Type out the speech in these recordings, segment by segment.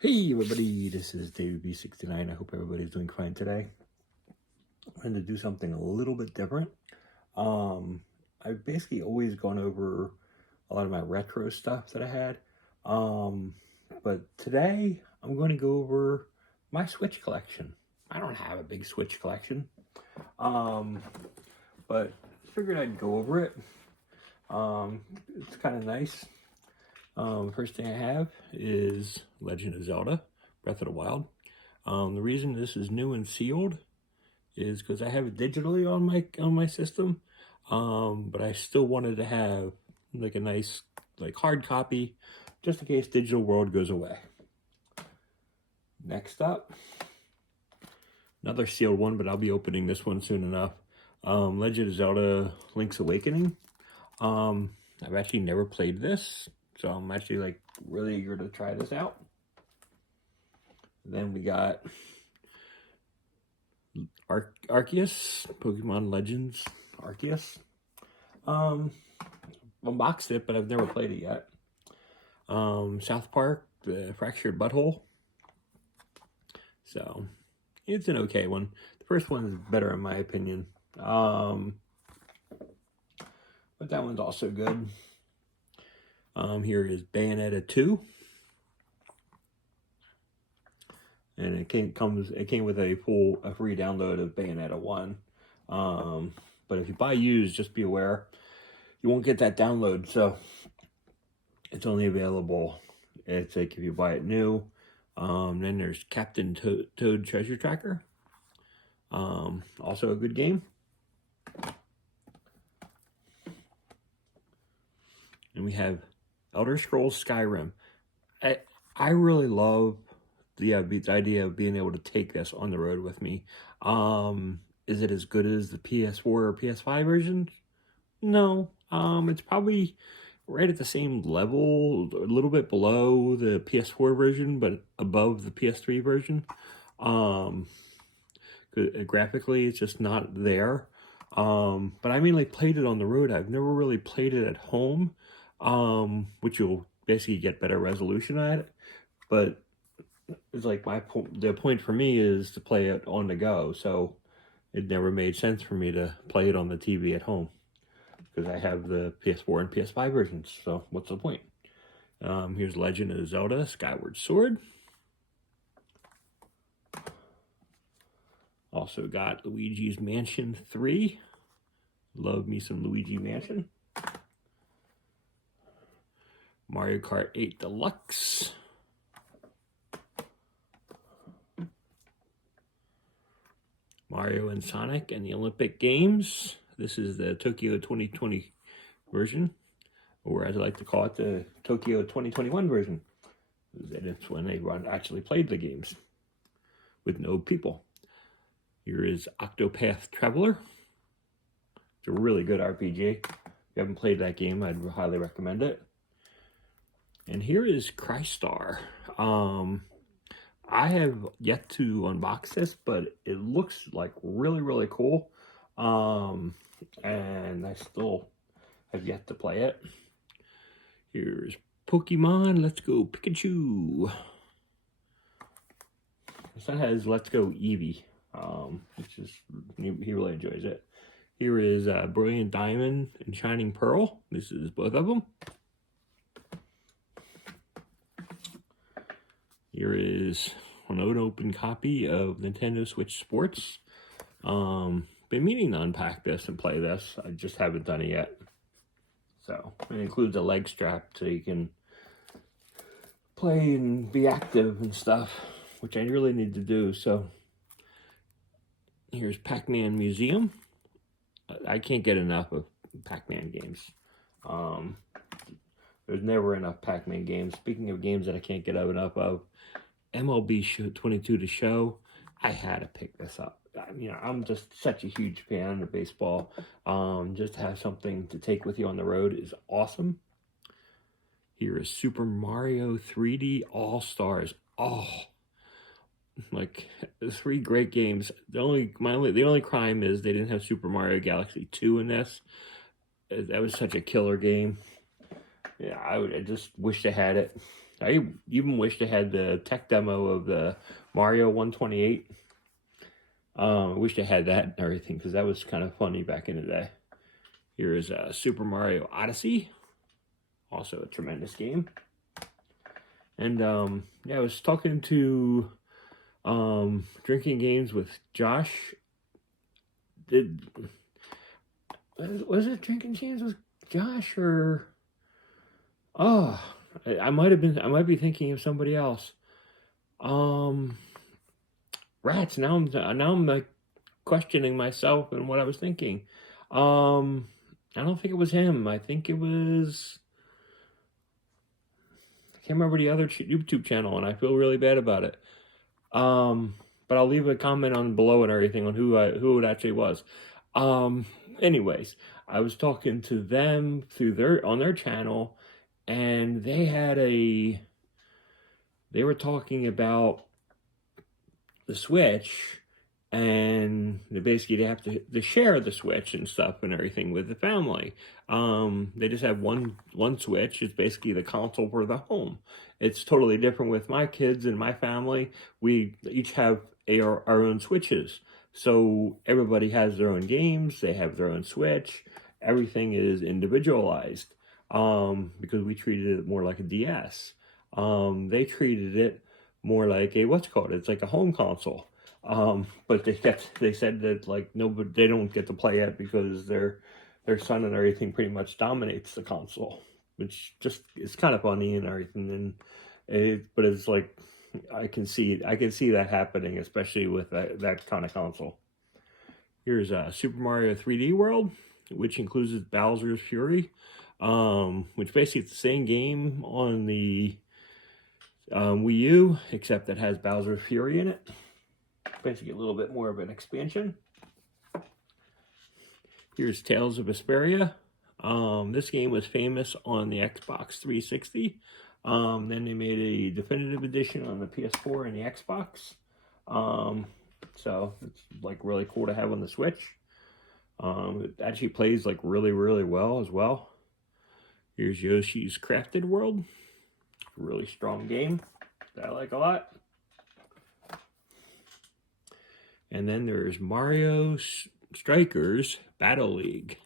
Hey everybody, this is David B69. I hope everybody's doing fine today. I'm going to do something a little bit different. I've basically always gone over a lot of my retro stuff that I had. But today I'm going to go over my Switch collection. I don't have a big Switch collection. But figured I'd go over it. It's kind of nice. First thing I have is Legend of Zelda, Breath of the Wild. The reason this is new and sealed is because I have it digitally on my system, but I still wanted to have like a nice hard copy, just in case Digital World goes away. Next up, another sealed one, but I'll be opening this one soon enough. Legend of Zelda: Link's Awakening. I've actually never played this. So I'm actually really eager to try this out. Then we got Arceus, Pokemon Legends Arceus. Unboxed it, but I've never played it yet. South Park, the Fractured Butthole. So it's an okay one. The first one is better in my opinion. But that one's also good. Here is Bayonetta 2, and it came with a free download of Bayonetta 1. But if you buy used, just be aware you won't get that download. So it's only available. It's like if you buy it new. Then there's Captain Toad Treasure Tracker. Also a good game. And we have Elder Scrolls Skyrim. I really love the idea of being able to take this on the road with me. Is it as good as the PS4 or PS5 version? No. It's probably right at the same level, a little bit below the PS4 version, but above the PS3 version. Graphically, it's just not there. But I mainly played it on the road. I've never really played it at home. Which you'll basically get better resolution at it, but it's like the point for me is to play it on the go, so it never made sense for me to play it on the TV at home because I have the PS4 and PS5 versions, so what's the point? Here's Legend of Zelda Skyward Sword. Also got Luigi's Mansion 3. Love me some Luigi Mansion. Mario Kart 8 Deluxe. Mario and Sonic and the Olympic Games. This is the Tokyo 2020 version, or as I like to call it, the Tokyo 2021 version. It's when they actually played the games with no people. Here is Octopath Traveler. It's a really good RPG. If you haven't played that game, I'd highly recommend it. And here is Crystar. I have yet to unbox this, but it looks like really, really cool. And I still have yet to play it. Here's Pokemon Let's Go Pikachu. My son has Let's Go Eevee, which is, he really enjoys it. Here is Brilliant Diamond and Shining Pearl. This is both of them. Here is an unopened copy of Nintendo Switch Sports. Been meaning to unpack this and play this. I just haven't done it yet. So it includes a leg strap so you can play and be active and stuff, which I really need to do. So here's Pac-Man Museum. I can't get enough of Pac-Man games. There's never enough Pac-Man games. Speaking of games that I can't get enough of, MLB 22 to show, I had to pick this up. I'm just such a huge fan of baseball. Just to have something to take with you on the road is awesome. Here is Super Mario 3D All-Stars. Oh, like 3 great games. The only crime is they didn't have Super Mario Galaxy 2 in this. That was such a killer game. Yeah, I just wish they had it. I even wish they had the tech demo of the Mario 128. I wish they had that and everything, because that was kind of funny back in the day. Here is Super Mario Odyssey, also a tremendous game. And yeah, I was talking to Drinking Games with Josh. Was it Drinking Games with Josh, or oh, I might be thinking of somebody else. Rats. Now I'm like questioning myself and what I was thinking. I don't think it was him. I think it was, I can't remember the other YouTube channel, and I feel really bad about it. But I'll leave a comment on below and everything on who it actually was. Anyways, I was talking to them on their channel, and they were talking about the Switch, and they have to share the Switch and stuff and everything with the family. They just have one Switch. It's basically the console for the home. It's totally different with my kids and my family. We each have our own Switches. So everybody has their own games. They have their own Switch. Everything is individualized, because we treated it more like a DS. They treated it more like it's like a home console. But they said that like they don't get to play it because their son and everything pretty much dominates the console, which just is kind of funny and everything. But it's like I can see that happening, especially with that kind of console. Here's Super Mario 3D World, which includes Bowser's Fury, which basically it's the same game on the Wii U, except it has Bowser's Fury in it. Basically a little bit more of an expansion. Here's Tales of Hesperia. This game was famous on the Xbox 360. Then they made a definitive edition on the PS4 and the Xbox. So it's like really cool to have on the Switch. It actually plays like really, really well as well. Here's Yoshi's Crafted World. Really strong game that I like a lot. And then there's Mario Strikers Battle League.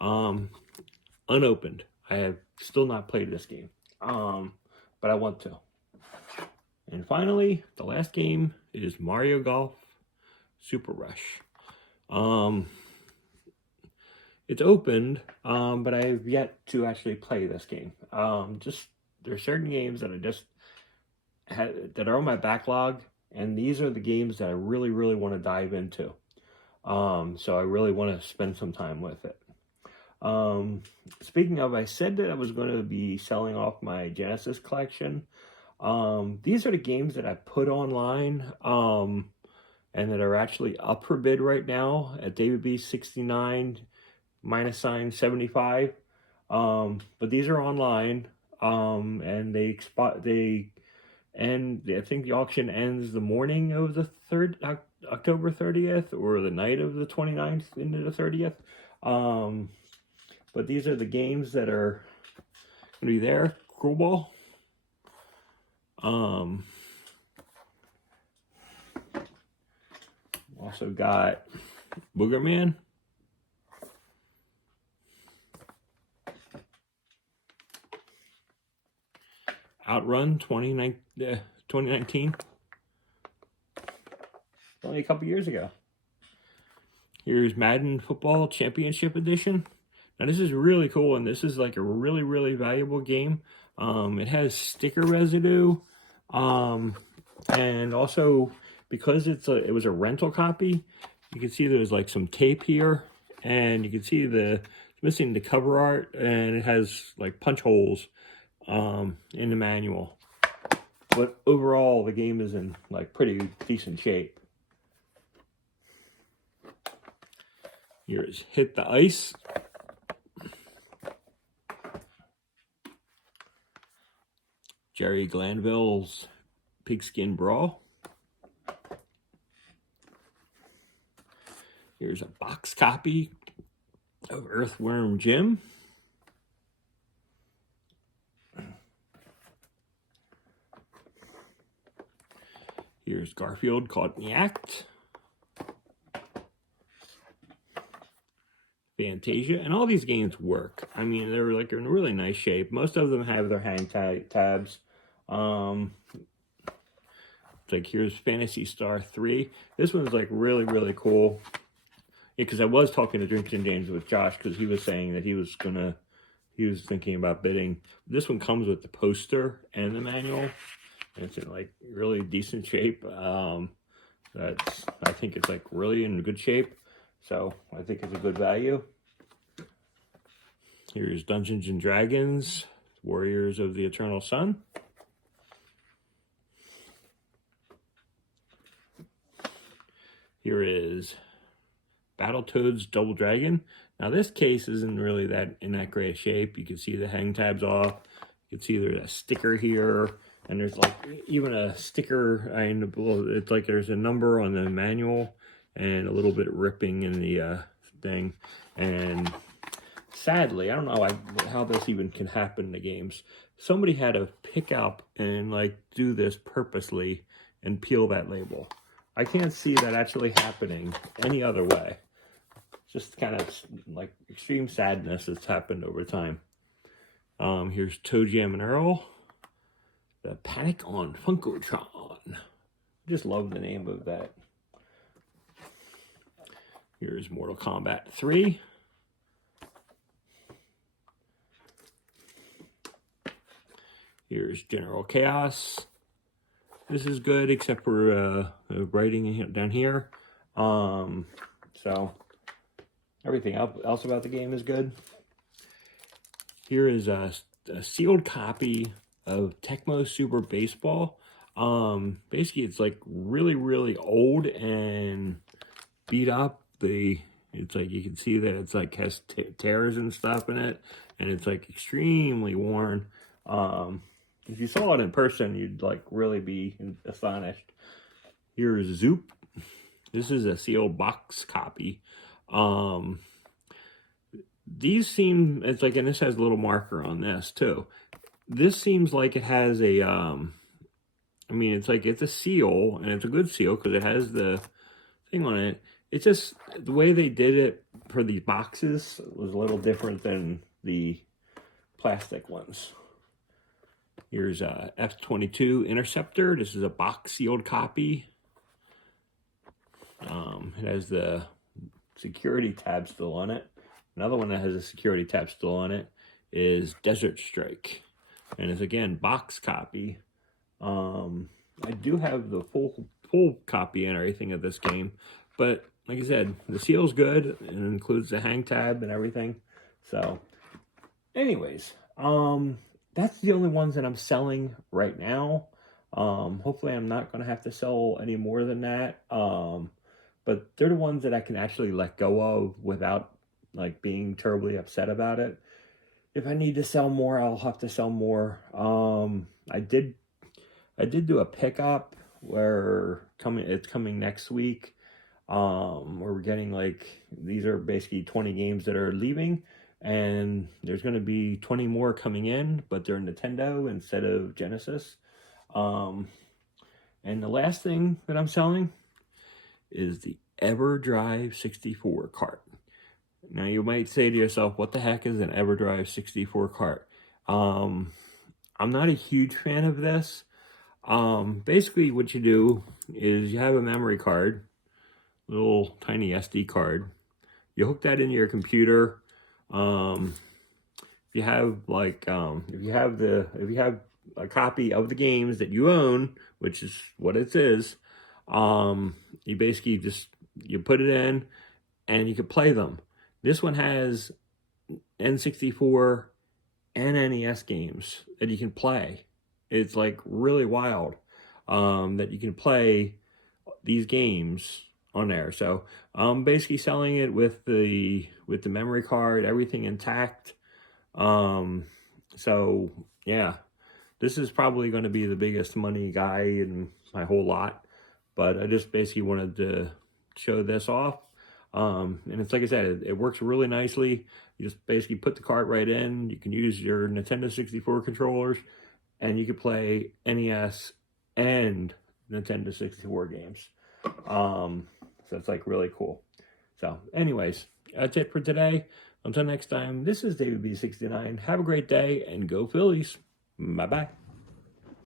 Unopened. I have still not played this game. But I want to. And finally, the last game is Mario Golf Super Rush. It's opened, but I have yet to actually play this game. There's certain games that I just that are on my backlog, and these are the games that I really, really want to dive into. So I really want to spend some time with it. Speaking of, I said that I was going to be selling off my Genesis collection. These are the games that I put online, and that are actually up for bid right now at David B 69 -75. But these are online, and I think the auction ends the morning of the October 30th, or the night of the 29th into the 30th. But these are the games that are going to be there. Cruel Ball. Also got Boogerman. Outrun 2019. Only a couple years ago. Here's Madden Football Championship Edition. Now this is really cool, and this is like a really, really valuable game. It has sticker residue, and also because it was a rental copy, you can see there's like some tape here, and you can see it's missing the cover art, and it has like punch holes in the manual. But overall, the game is in like pretty decent shape. Here's Hit the Ice. Jerry Glanville's Pigskin Brawl. Here's a box copy of Earthworm Jim. Here's Garfield Caught in the Act. Fantasia, and all these games work. I mean, they're like in really nice shape. Most of them have their hang tabs. It's like, here's Phantasy Star 3. This one's like really, really cool. Yeah, because I was talking to Drinks and James with Josh, because he was saying that he was thinking about bidding. This one comes with the poster and the manual. And it's in like really decent shape. I think it's like really in good shape. So I think it's a good value. Here's Dungeons and Dragons, Warriors of the Eternal Sun. Here is Battletoads Double Dragon. Now this case isn't really in that great shape. You can see the hang tabs off. You can see there's a sticker here. And there's like even a sticker, it's like there's a number on the manual and a little bit ripping in the thing. And sadly, I don't know how this even can happen in the games. Somebody had to pick up and like do this purposely and peel that label. I can't see that actually happening any other way. Just kind of like extreme sadness that's happened over time. Here's Toe Jam and Earl. The Panic on Funkotron. Just love the name of that. Here's Mortal Kombat 3. Here's General Chaos. This is good, except for writing down here. So everything else about the game is good. Here is a sealed copy of Tecmo Super Baseball. Basically, it's like really, really old and beat up. It's like you can see that it's like has tears and stuff in it, and it's like extremely worn. If you saw it in person, you'd like really be astonished. Here's Zoop. This is a sealed box copy. These seem, it's like, and this has a little marker on this too. This seems like it has a, I mean, it's like, it's a seal, and it's a good seal because it has the thing on it. It's just, the way they did it for these boxes was a little different than the plastic ones. Here's a F-22 Interceptor. This is a box sealed copy. It has the security tab still on it. Another one that has a security tab still on it is Desert Strike. And it's again box copy. I do have the full copy and everything of this game, but like I said, the seal's good. It includes the hang tab and everything. So, anyways, that's the only ones that I'm selling right now. Hopefully, I'm not going to have to sell any more than that. But they're the ones that I can actually let go of without like being terribly upset about it. If I need to sell more, I'll have to sell more. I did do a pickup where it's coming next week. Where we're getting like, these are basically 20 games that are leaving, and there's going to be 20 more coming in, but they're Nintendo instead of Genesis. And the last thing that I'm selling is the Everdrive 64 cart. Now you might say to yourself, what the heck is an Everdrive 64 cart? I'm not a huge fan of this. Basically what you do is you have a memory card, little tiny SD card. You hook that into your computer. If you have like, if you have a copy of the games that you own, which is what it is, you basically you put it in and you can play them. This one has N64 and NES games that you can play. It's like really wild that you can play these games on there. So I'm basically selling it with the memory card, everything intact. So yeah, this is probably going to be the biggest money guy in my whole lot, but I just basically wanted to show this off. And it's like I said, it works really nicely. You just basically put the cart right in. You can use your Nintendo 64 controllers, and you can play NES and Nintendo 64 games. So it's like really cool. So anyways, that's it for today. Until next time, this is David B69. Have a great day and go Phillies. Bye-bye.